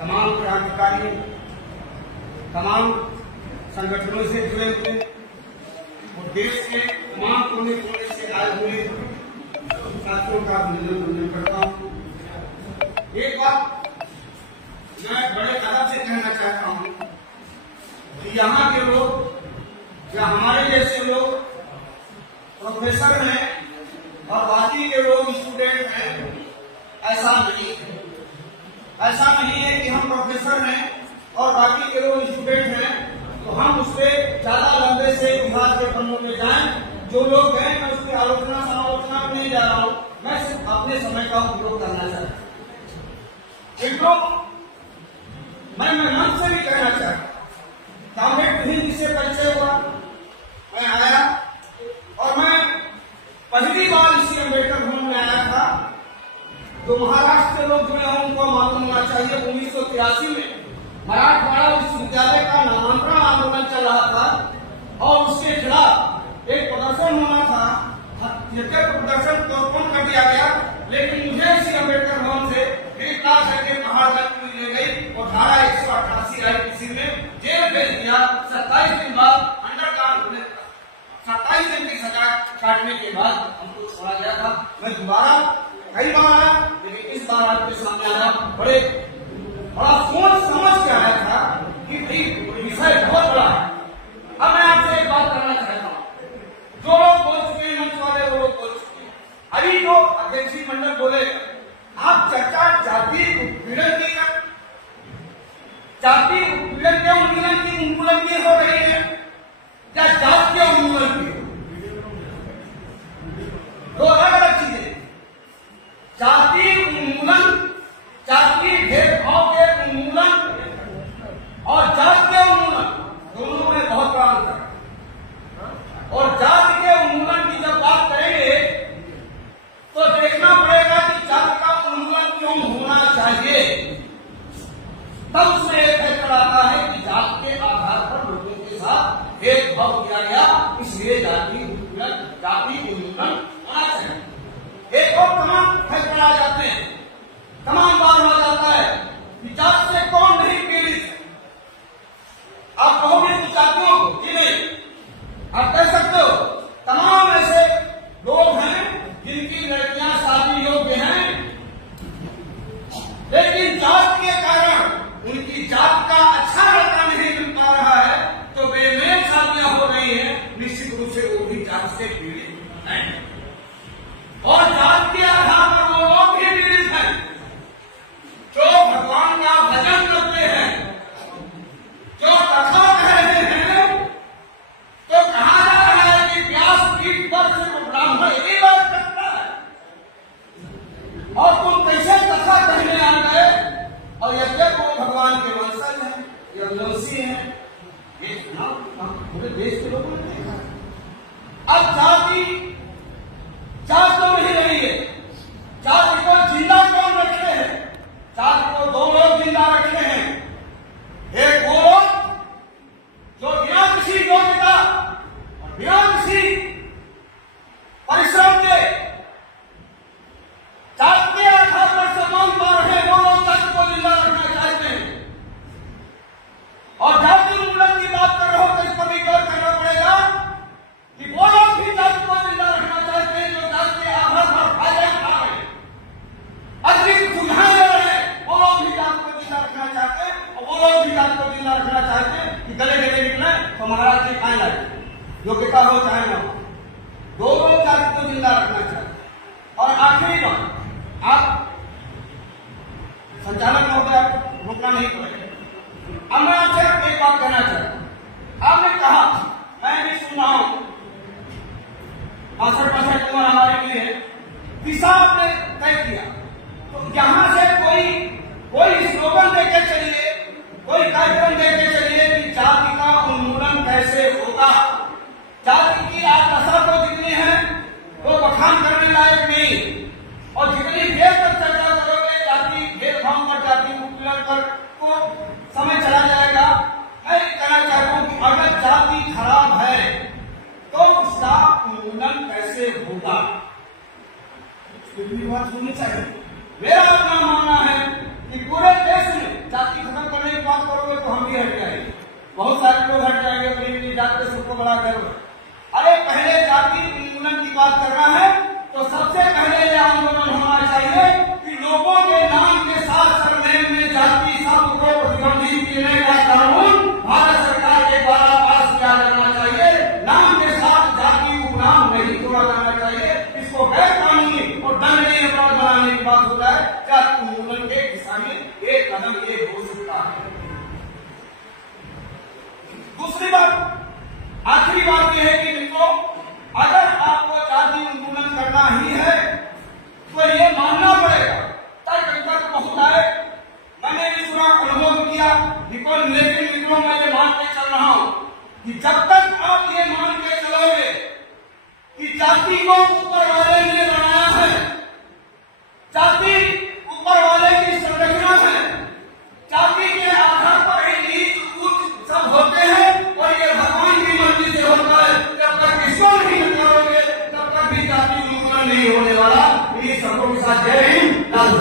तमाम क्रांतिकारी, तमाम संगठनों से जुड़े हुए और देश के तमाम कोने कोने से आए हुए साथियों का अभिनंदन करता हूँ। एक बात मैं बड़े अदब से कहना चाहता हूँ कि यहाँ के लोग या हमारे जैसे लोग प्रोफेसर हैं और बाकी के लोग स्टूडेंट हैं, ऐसा नहीं है। ऐसा नहीं है कि हम प्रोफेसर हैं और बाकी के लोग स्टूडेंट हैं तो हम उससे ज्यादा लंबे से इतिहास के पन्नों में जाएं। जो लोग हैं मैं उसकी आलोचना समालोचना में नहीं जा रहा हूं, मैं सिर्फ अपने समय का उपयोग करना चाहता हूं। मैं मन से भी कहना चाहता हूं, हिंदी से परिचय हुआ, मैं आया और मैं पहली बार इसी अम्बेडकर भवन में आया था। तो महाराष्ट्र के लोग जो है उनको मालूम होना चाहिए 1983 में मराठवाड़ा विश्वविद्यालय का नामांकन आंदोलन चल रहा था और उसके खिलाफ एक प्रदर्शन होना था। प्रदर्शन तोड़फोड़ कर दिया गया, लेकिन मुझे इसी अम्बेडकर भवन से गिरफ्तार करके पहाड़ तक पुलिस ले गई और धारा 188 आईपीसी में जेल भेज दिया। 27 दिन बाद अंडरग्राउंड होने का 27 दिन की सजा काटने के बाद हमको छोड़ा गया था। मैं दोबारा कई बार आया, लेकिन इस बार आपके सामने आया बड़ा सोच समझ के आया था कि भाई विषय बहुत बड़ा है। अब मैं आपसे एक बात करना चाहता हूँ, जो लोग बोल चुके हैं मंच वाले वो लोग बोल चुके हैं। अभी जो अध्यक्षीय मंडल बोले आप चर्चा जाति उत्पीड़न की कर, जाति उत्पीड़न के उन्मूलन की हो रही है या जात के उन्मूलन की? दो अलग अलग चीजें। जाति उन्मूलन, जाति भेदभाव के उन्मूलन और जात के उन्मूलन, दोनों में बहुत बड़ा अंतर है। और जात के उन्मूलन की जब बात करेंगे तो देखना पड़ेगा कि जात का उन्मूलन क्यों होना चाहिए। तब उसमें एक फैसला आता है कि जात के आधार पर लोगों के साथ भेदभाव किया गया, इसलिए जाति उन्मूलन होना चाहिए। एक और तमाम फैसला आ जाते हैं, तमाम बार हो जाता है कि जात से कौन नहीं पीड़ित है। आप कहोगे कि जातियों को कि नहीं, आप कह सकते हो तमाम ऐसे लोग हैं जिनकी लड़कियां शादी योग्य हैं, लेकिन जात के कारण उनकी जात का अच्छा लड़का नहीं मिल पा रहा है तो बेमेल शादियां हो रही हैं। निश्चित रूप से वो भी जात से पीड़ित हैं और जात के आधार पर वो लोग भी पीड़ित हैं जो भगवान का भजन करते हैं, जो कथा कह रहे हैं। तो कहा जा रहा है कि व्यासपीठ पर सिर्फ ब्राह्मण ही बात करता है और तुम कैसे कथा कहने आ गए? और यद्यपि वो भगवान के वंशज हैं, यदुवंशी हैं, ये पूरे देश के लोगों ने देखा। अब जात तो नहीं रही है, जाति को जिंदा कौन रखे हैं? जाति को दो लोग जिंदा रखे हैं। एक वो लोग जो बिना किसी योग्यता और बिना किसी परिश्रम के जात के आधार पर सम्मान पा रहे हैं, वो लोग जाति को जिंदा रखना चाहते हैं। और जाति उन्मूलन की बात कर रहे हो तो इस पर भी गौर करना पड़ेगा कि वो लोग भी जाति को जिंदा रखना चाहते हैं जो जाति के आधार पर फायदा उठा रहे हैं, अतिरिक्त सुविधाएं ले रहे हैं। वो लोग भी जाति को जिंदा रखना चाहते हैं और वो लोग भी जाति को जिंदा रखना चाहते हैं कि गले गले निकले तो महाराज जी खाए लाए, योग्यता हो चाहे ना हो, दो लोग जाति को जिंदा रखना चाहते हैं। और आखिरी बात, आप संचालक महोदय रुकना नहीं पड़ेगा। अब मैं आपसे एक बात कहना चाहता हूं, आपने कहा, मैं भी सुन रहा हूं 65% उम्र हमारे लिए दिशा आपने तय किया, तो यहां से कोई स्लोगन देके चलिए, कोई कार्यक्रम देके चलिए कि जाति का उन्मूलन कैसे होगा। जाति की आज दशा तो जितनी है वो बखान करने लायक नहीं, और जितनी देर तक चर्चा करोगे जाति भेदभाव पर, जाति उत्पीड़न पर, तो समय चला जाएगा। मैं कहना चाहता हूं कि अगर जाति खराब है तो उसका उन्मूलन कैसे होगा, उसकी भी बात होनी चाहिए। मेरा अपना मानना है बहुत सारे लोग हट जाएंगे, अपनी जात पे सबको बड़ा गर्व है। अरे पहले जाति उन्मूलन की बात करना है तो सबसे पहले यह आंदोलन होना चाहिए कि लोगों के नाम के साथ सरनेम में जाति शब्द को प्रतिबंधित करने का कानून भारत सरकार के द्वारा पास किया जाना चाहिए। नाम के साथ जाति उपनाम नहीं जोड़ा जाना चाहिए। इसको गैर कानूनी और दंडनीय अपराध बनाने की बात होता है। जाति उन्मूलन के दिशा में एक कदम ये हो सकता है। दूसरी बात, आखिरी बात यह है कि मित्रों, अगर आपको जाति उन्मूलन करना ही है तो ये मानना पड़ेगा, तर्क बहुत आए, मैंने इस अनुभव किया, लेकिन मित्रों मैं ये मान के चल रहा हूं कि जब तक आप ये मान के चलोगे कि जाति को ऊपर वाले ने बनाया है, जाति ऊपर वाले की संरचना है, जाति के आधार पर ही नीच उच्च सब होते हैं और ये भगवान की मर्जी से होता है। जब तक इसको नहीं हटाओगे तब तक भी जाति उन्मूलन नहीं होने वाला। इस सबों के साथ जय हिंद, लाल